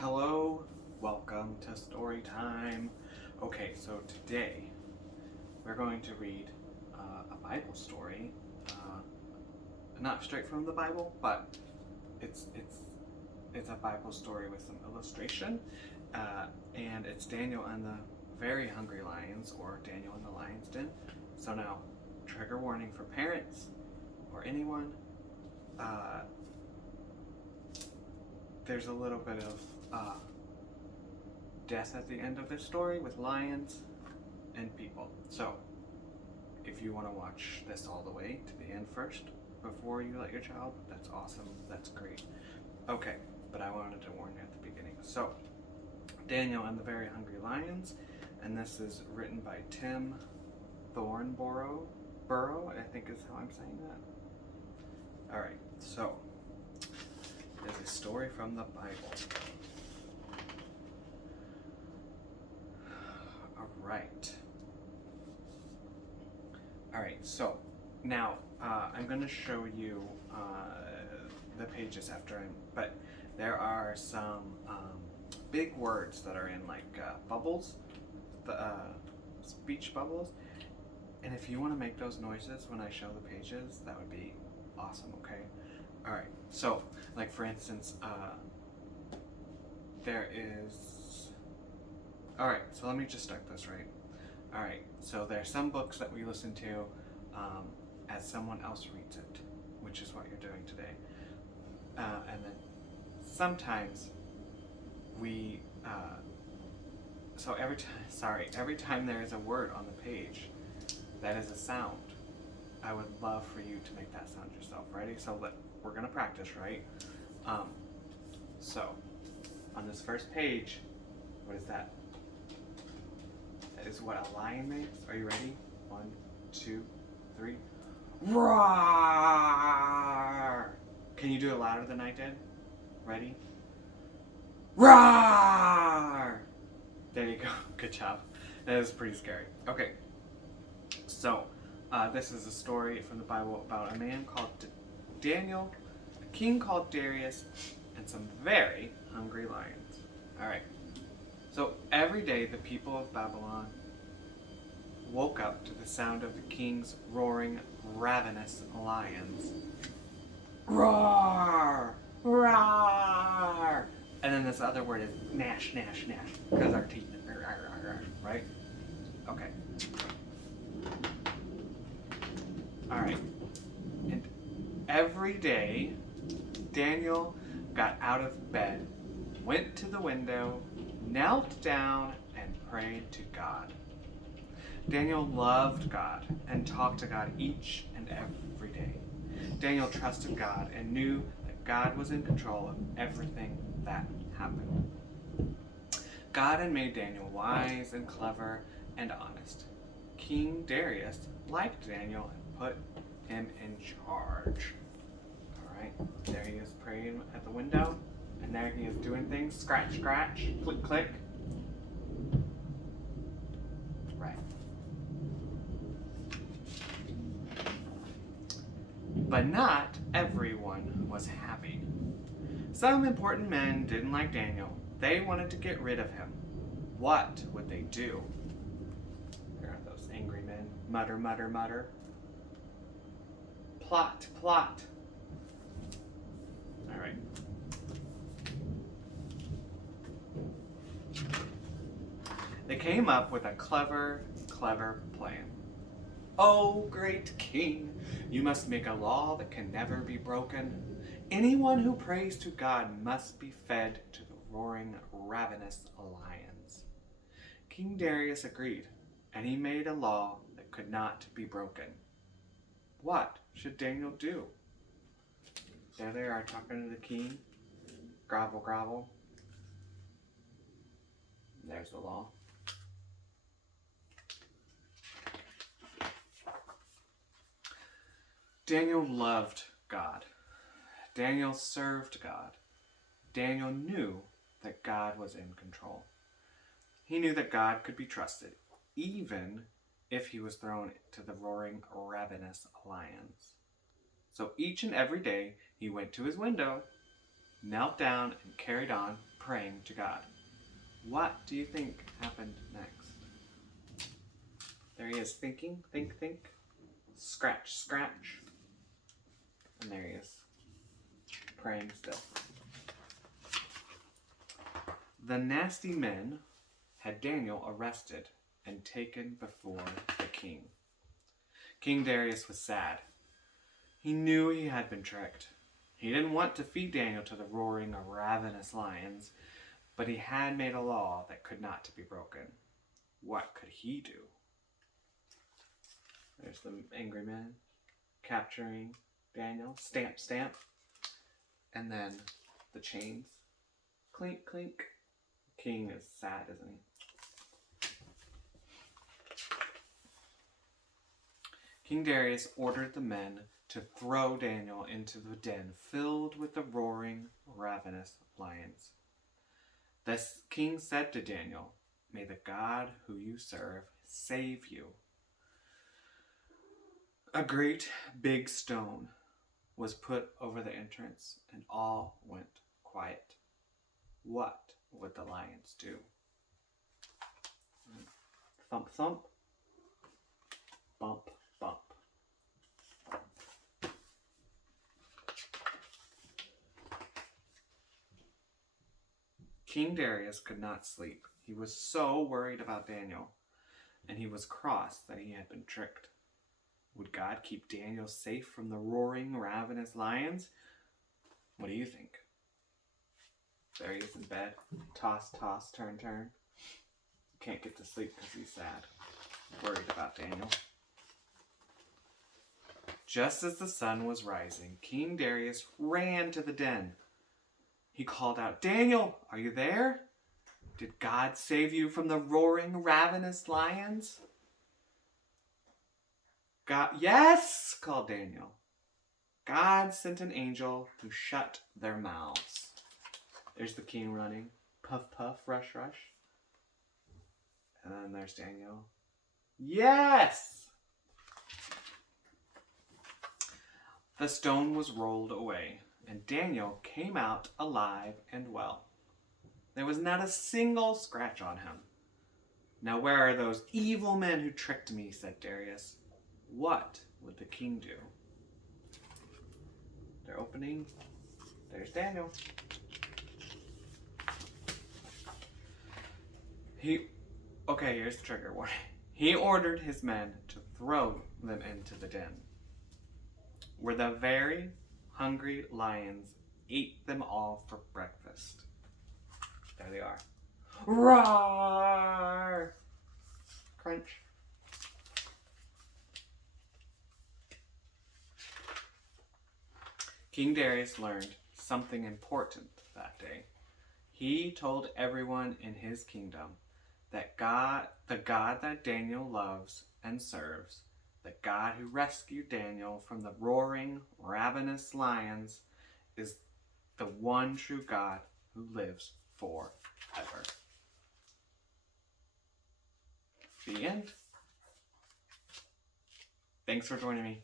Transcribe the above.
Hello, welcome to story time. Okay, so today we're going to read a Bible story, not straight from the Bible, but it's a Bible story with some illustration, and it's Daniel and the Very Hungry Lions, or Daniel and the Lion's Den. So now, trigger warning for parents or anyone. There's a little bit of death at the end of this story with lions and people. So, if you want to watch this all the way to the end first before you let your child, that's awesome. That's great. Okay, but I wanted to warn you at the beginning. So, Daniel and the Very Hungry Lions, and this is written by Tim Thornborough. I think is how I'm saying that. All right, so there's a story from the Bible. All right, so now I'm going to show you the pages after but there are some big words that are in like bubbles, the speech bubbles, and if you want to make those noises when I show the pages, that would be awesome, okay? All right, so like for instance, there is, all right, so let me just start this right. All right, so there are some books that we listen to as someone else reads it, which is what you're doing today. And then sometimes we, so every time there is a word on the page that is a sound, I would love for you to make that sound yourself. Ready? So we're gonna practice, right? So on this first page, what is that? That is what a lion makes. Are you ready? 1, 2, 3. Roar! Can you do it louder than I did? Ready? Roar! There you go. Good job. That is pretty scary. Okay. So, this is a story from the Bible about a man called Daniel, a king called Darius, and some very hungry lions. All right. So every day the people of Babylon woke up to the sound of the king's roaring, ravenous lions. Roar! Roar! And then this other word is gnash, gnash, gnash, because our teeth, right? Okay. All right. And every day, Daniel got out of bed, went to the window, knelt down, and prayed to God. Daniel loved God and talked to God each and every day. Daniel trusted God and knew that God was in control of everything that happened. God had made Daniel wise and clever and honest. King Darius liked Daniel and put him in charge. All right, there he is praying at the window, and there he is doing things. Scratch, scratch, click, click. Right. But not everyone was happy. Some important men didn't like Daniel. They wanted to get rid of him. What would they do? There are those angry men. Mutter, mutter, mutter. Plot, plot. All right. They came up with a clever plan. Oh, great king, you must make a law that can never be broken. Anyone who prays to God must be fed to the roaring, ravenous lions. King Darius agreed, and he made a law that could not be broken. What should Daniel do? There they are talking to the king. Grovel, grovel. There's the law. Daniel loved God. Daniel served God. Daniel knew that God was in control. He knew that God could be trusted, even if he was thrown to the roaring, ravenous lions. So each and every day he went to his window, knelt down, and carried on praying to God. What do you think happened next? There he is thinking, think. Scratch, scratch. And there he is, praying still. The nasty men had Daniel arrested and taken before the king. King Darius was sad. He knew he had been tricked. He didn't want to feed Daniel to the roaring, ravenous lions, but he had made a law that could not be broken. What could he do? There's the angry men capturing Daniel. Stamp, stamp. And then the chains. Clink, clink. King is sad, isn't he? King Darius ordered the men to throw Daniel into the den filled with the roaring, ravenous lions. The king said to Daniel, "May the God who you serve save you." A great big stone was put over the entrance, and all went quiet. What would the lions do? Thump, thump. Bump, bump. King Darius could not sleep. He was so worried about Daniel, and he was cross that he had been tricked. Would God keep Daniel safe from the roaring, ravenous lions? What do you think? There he is in bed. Toss, toss, turn, turn. Can't get to sleep because he's sad. Worried about Daniel. Just as the sun was rising, King Darius ran to the den. He called out, "Daniel, are you there? Did God save you from the roaring, ravenous lions?" "God, yes," called Daniel. "God sent an angel who shut their mouths." There's the king running. Puff, puff, rush, rush. And then there's Daniel. Yes! The stone was rolled away, and Daniel came out alive and well. There was not a single scratch on him. "Now where are those evil men who tricked me?" said Darius. What would the king do? They're opening. There's Daniel. Okay, here's the trigger warning. He ordered his men to throw them into the den, where the very hungry lions ate them all for breakfast. There they are. Roar! Crunch. King Darius learned something important that day. He told everyone in his kingdom that the God that Daniel loves and serves, the God who rescued Daniel from the roaring, ravenous lions, is the one true God who lives forever. The end. Thanks for joining me.